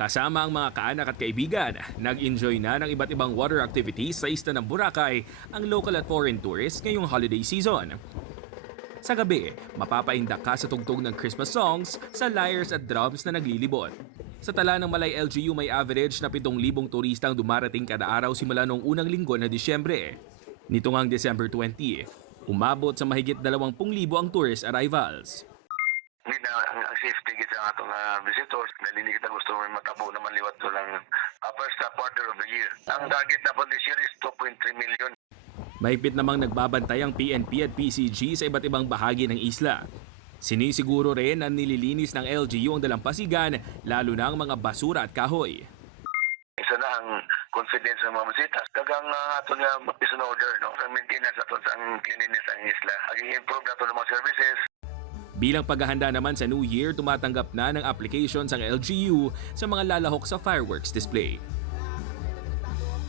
Kasama ang mga kaanak at kaibigan, nag-enjoy na ng iba't ibang water activities sa isla ng Boracay ang local at foreign tourists ngayong holiday season. Sa gabi, mapapaindak ka sa tugtog ng Christmas songs sa lyres at drums na naglilibot. Sa tala ng Malay LGU may average na 7,000 turista ang dumarating kada araw simula noong unang linggo na Disyembre. Nito ngang December 20, umabot sa mahigit 20,000 ang tourist arrivals. Hindi na ang safety gid sa atong visitors. Dili kita gusto may matabo naman liwat to lang first quarter of the year. Ang target na po this year is 2.3 million. Mahigpit namang nagbabantay ang PNP at PCG sa iba't ibang bahagi ng isla. Sinisiguro rin na nililinis ng LGU ang dalampasigan, lalo na ang mga basura at kahoy. Isa na ang confidence ng mga bisita. Kagang ato nga is an order, no? Ang maintenance ato sa cleanliness ang isla. Ag-improve na ito ng mga services. Bilang paghahanda naman sa New Year, tumatanggap na ng applications ang LGU sa mga lalahok sa fireworks display.